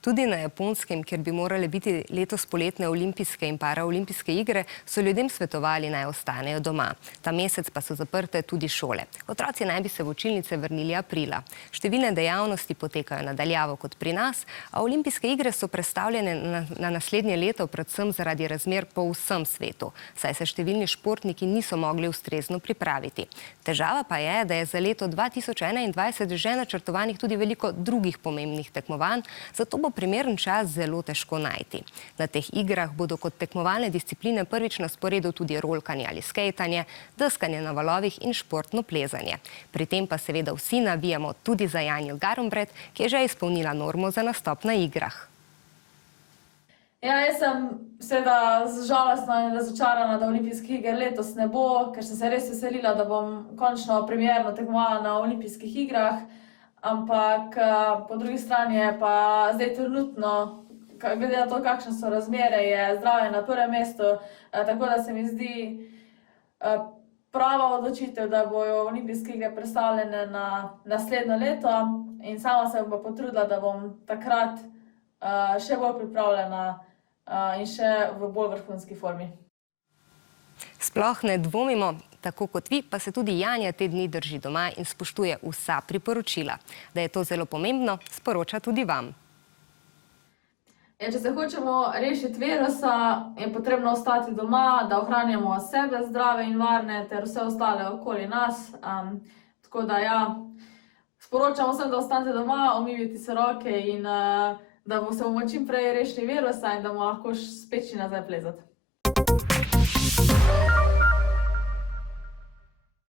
Tudi na Japonskem, kjer bi morale biti letos poletne olimpijske in paraolimpijske igre, so ljudem svetovali, naj ostanejo doma. Ta mesec pa so zaprte tudi šole. Otroci naj bi se v učilnice vrnili aprila. Številne dejavnosti potekajo nadaljavo kot pri nas, a olimpijske igre so prestavljene na naslednje leto, predvsem zaradi razmer po vsem svetu, saj se številni športniki niso mogli ustrezno pripraviti. Težava pa je, da je za leto 2021 že načrtovanih tudi veliko drugih pomembnih tekmovanj, zato bo primeren čas zelo težko najti. Na teh igrah bodo kot tekmovalne discipline prvič na sporedu tudi rolkanje ali skejtanje, deskanje na valovih in športno plezanje. Pri tem pa seveda vsi navijamo tudi za Janjo Garnbret, ki je že izpolnila normo za nastop na igrah. Ja, jaz sem seveda žalostna in razočarana, da olimpijskih iger letos ne bo, ker sem se res veselila, da bom končno premierno tekmovala na olimpijskih igrah. Ampak po drugi strani je pa zdaj trenutno, glede na to, kakšne so razmere, je zdravje na prvem mestu, tako da se mi zdi prava odločitev, da bojo olimpijske igre prestavljene na naslednje leto in sama se bom pa potrudila, da bom takrat še bolj pripravljena in še v bolj vrhunski formi. Sploh ne dvomimo, tako kot vi, pa se tudi Janja te dni drži doma in spoštuje vsa priporočila. Da je to zelo pomembno, sporoča tudi vam. Če se hočemo rešiti virusa, je potrebno ostati doma, da ohranjamo sebe zdrave in varne ter vse ostale okoli nas. Tako da ja, sporočamo vsem, da ostanete doma, umivajte se roke in da se bomo čim prej rešili virusa in da bomo lahko spet šli nazaj plezati.